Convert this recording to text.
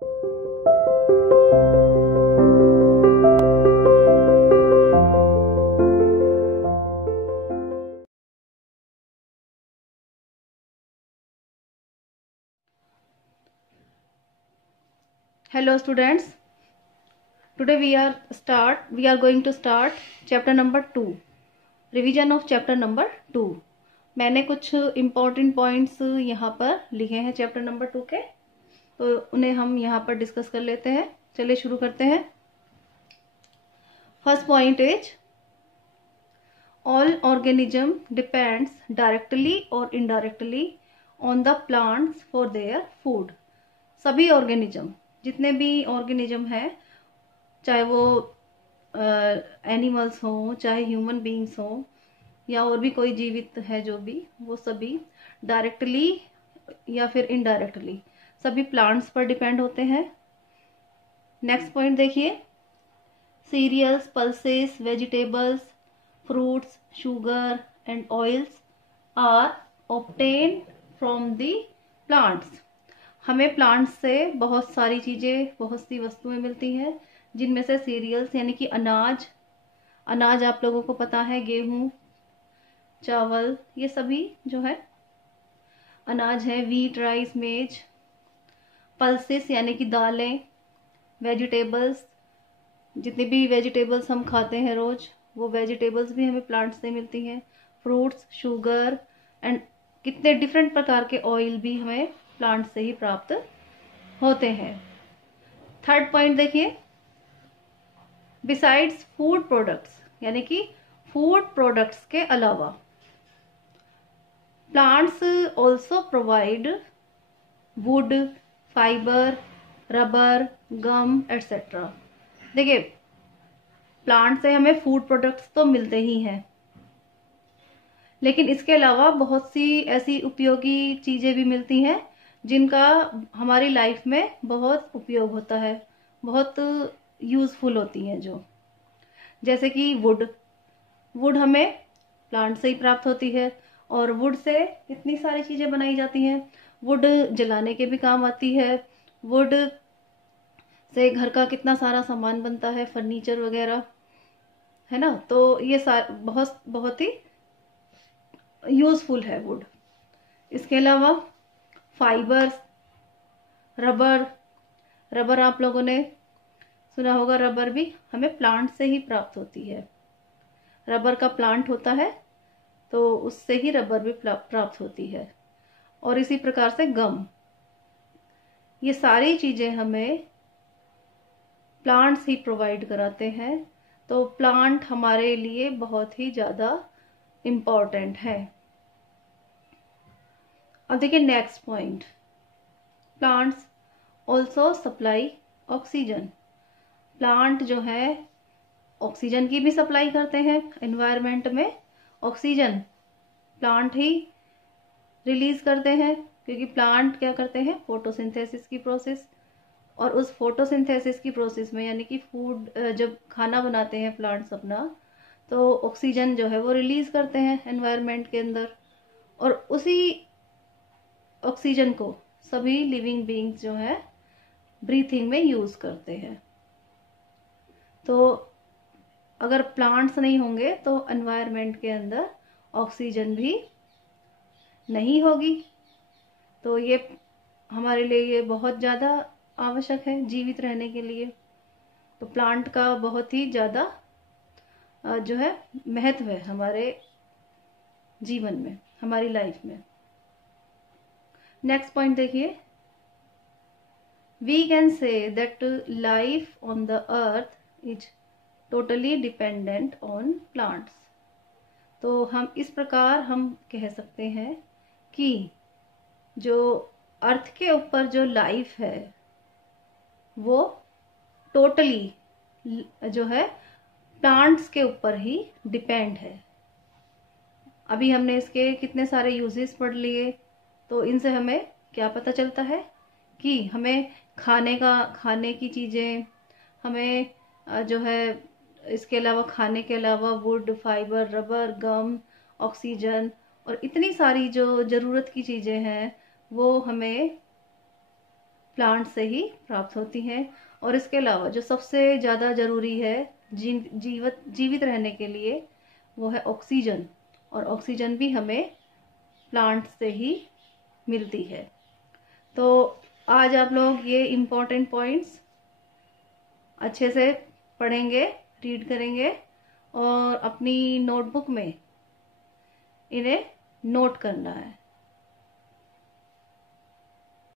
Hello students, today we are going to start chapter number 2, revision of chapter number 2. मैंने कुछ important points यहाँ पर लिखे हैं chapter number 2 के, तो उन्हें हम यहाँ पर डिस्कस कर लेते हैं. चलिए शुरू करते हैं. First point is all organism depends directly or indirectly on the plants for their food. सभी ऑर्गेनिज्म, जितने भी ऑर्गेनिज्म हैं, चाहे वो एनिमल्स हों, चाहे ह्यूमन बीइंग्स हों, या और भी कोई जीवित है जो भी, वो सभी डायरेक्टली या फिर इनडायरेक्टली सभी प्लांट्स पर डिपेंड होते हैं. नेक्स्ट पॉइंट देखिए. Cereals, pulses, vegetables, fruits, sugar and oils are obtain from the plants. हमें प्लांट्स से बहुत सारी चीजें, बहुत सी वस्तुएं मिलती हैं, जिनमें से सीरियल्स यानी कि अनाज आप लोगों को पता है, गेहूं, चावल, ये सभी जो है अनाज है. वीट, राइस, मेज. पल्सेस यानी कि दालें. वेजिटेबल्स, जितनी भी वेजिटेबल्स हम खाते हैं रोज, वो वेजिटेबल्स भी हमें प्लांट्स से मिलती हैं. फ्रूट्स, शुगर एंड कितने डिफरेंट प्रकार के ऑयल भी हमें प्लांट से ही प्राप्त होते हैं. थर्ड पॉइंट देखिए. बिसाइड्स फूड प्रोडक्ट्स, यानी कि फूड प्रोडक्ट्स के अलावा plants also provide wood, fibre, rubber, gum etcetera. देखिए, प्लांट से हमें फूड प्रोडक्ट्स तो मिलते ही हैं, लेकिन इसके अलावा बहुत सी ऐसी उपयोगी चीजें भी मिलती हैं जिनका हमारी लाइफ में बहुत उपयोग होता है, बहुत यूजफुल होती हैं. जो जैसे कि वुड हमें प्लांट से ही प्राप्त होती है, और वुड से इतनी सारी चीजें बनाई जाती हैं. वुड जलाने के भी काम आती है. वुड से घर का कितना सारा सामान बनता है, फर्नीचर वगैरह, है ना. तो ये बहुत बहुत ही यूजफुल है वुड. इसके अलावा फाइबर्स, रबर आप लोगों ने सुना होगा. रबर भी हमें प्लांट से ही प्राप्त होती है. रबर का प्लांट होता है, तो उससे ही रबर भी प्राप्त होती है. और इसी प्रकार से गम. ये सारी चीजें हमें प्लांट्स ही प्रोवाइड कराते हैं. तो प्लांट हमारे लिए बहुत ही ज्यादा इम्पोर्टेंट है. अब देखिए next point. Plants also supply oxygen. Plant जो है ऑक्सीजन की भी सप्लाई करते हैं. एनवायरनमेंट में ऑक्सीजन प्लांट ही रिलीज करते हैं, क्योंकि प्लांट क्या करते हैं, फोटोसिंथेसिस की प्रोसेस. और उस फोटोसिंथेसिस की प्रोसेस में, यानी कि फूड, जब खाना बनाते हैं प्लांट्स अपना, तो ऑक्सीजन जो है वो रिलीज करते हैं एनवायरनमेंट के अंदर. और उसी ऑक्सीजन को सभी लिविंग बीइंग्स जो है ब्रीथिंग में यूज करते हैं. तो अगर प्लांट्स नहीं होंगे तो एनवायरनमेंट के अंदर ऑक्सीजन भी नहीं होगी. तो ये हमारे लिए ये बहुत ज्यादा आवश्यक है जीवित रहने के लिए. तो प्लांट का बहुत ही ज्यादा जो है महत्व है हमारे जीवन में, हमारी लाइफ में. नेक्स्ट पॉइंट देखिए. We can say that life on the earth is totally dependent on plants. तो हम इस प्रकार हम कह सकते हैं कि जो अर्थ के ऊपर जो लाइफ है वो टोटली जो है प्लांट्स के ऊपर ही डिपेंड है. अभी हमने इसके कितने सारे यूजेस पढ़ लिए, तो इनसे हमें क्या पता चलता है कि हमें खाने की चीजें, हमें जो है इसके अलावा, खाने के अलावा wood, fibre, rubber, gum, oxygen और इतनी सारी जो जरूरत की चीजें हैं वो हमें प्लांट से ही प्राप्त होती हैं। और इसके अलावा जो सबसे ज़्यादा ज़रूरी है जीवित रहने के लिए वो है ऑक्सीजन, और ऑक्सीजन भी हमें प्लांट से ही मिलती है। तो आज आप लोग ये इम्पोर्टेंट पॉइंट्स अच्छे से पढ़ेंगे, रीड करेंगे और अपनी नोटबुक में इन्हें नोट करना है।